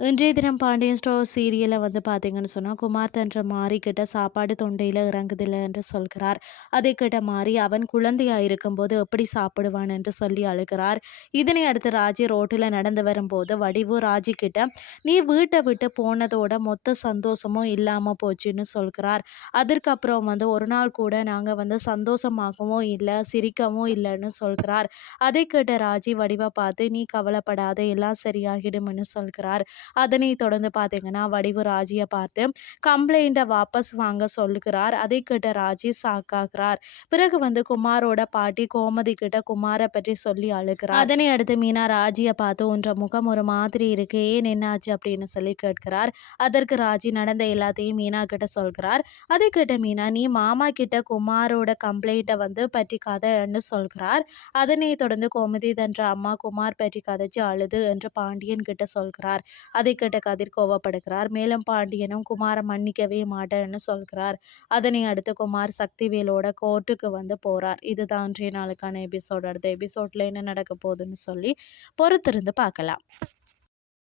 இன்றைய தினம் பாண்டியன் ஸ்டோர் சீரியலை வந்து பார்த்தீங்கன்னு சொன்னால் குமார் தன்ற மாறி கிட்ட சாப்பாடு தொண்டையில் இறங்குதில்லை என்று சொல்கிறார். அதை கிட்ட மாறி அவன் குழந்தையாக இருக்கும்போது எப்படி சாப்பிடுவான்? என்று சொல்லி அழுகிறார். இதனை அடுத்து ராஜி ரோட்டில் நடந்து வரும்போது வடிவு ராஜி கிட்ட நீ வீட்டை விட்டு போனதோட மொத்த சந்தோஷமும் இல்லாமல் போச்சுன்னு சொல்கிறார். அதற்கப்புறம் வந்து ஒரு நாள் கூட நாங்கள் வந்து சந்தோஷமாகவும் இல்லை சிரிக்கவும் இல்லைன்னு சொல்கிறார். அதை கேட்ட ராஜி வடிவை பார்த்து நீ கவலைப்படாத எல்லாம் சரியாகிடும்னு சொல்கிறார். அதனை தொடர்ந்து பார்த்தீங்கன்னா வடிவு ராஜியை பார்த்து கம்ப்ளைண்ட்டை வாபஸ் வாங்க சொல்லுகிறார். அதை கேட்ட ராஜி சாக்காகிறார். பிறகு வந்து குமாரோட பாட்டி கோமதி கிட்ட குமாரை பற்றி சொல்லி அழுகிறார். அதனை அடுத்து மீனா ராஜியை பார்த்து உன்ற முகம் ஒரு மாதிரி இருக்கு ஏன் என்னாச்சு? அப்படின்னு சொல்லி கேட்கிறார். அதற்கு ராஜி நடந்த எல்லாத்தையும் மீனா கிட்ட சொல்கிறார். அதை கேட்ட மீனா நீ மாமா கிட்ட குமாரோட கம்ப்ளைண்ட்டை வந்து பற்றி கதைன்னு சொல்கிறார். அதனை தொடர்ந்து கோமதி தன்ற அம்மா குமார் பற்றி கதைச்சு அழுது என்று பாண்டியன் கிட்ட சொல்கிறார். அதை கேட்ட கதிர் கோவப்படுகிறார். மேலும் பாண்டியனும் குமாரை மன்னிக்கவே மாட்டேன்னு சொல்கிறார். அதனை அடுத்து குமார் சக்திவேலோட கோர்ட்டுக்கு வந்து போறார். இதுதான் இன்றைய நாளுக்கான எபிசோட். அடுத்த எபிசோட்ல என்ன நடக்க போகுதுன்னு சொல்லி பொறுத்திருந்து பார்க்கலாம்.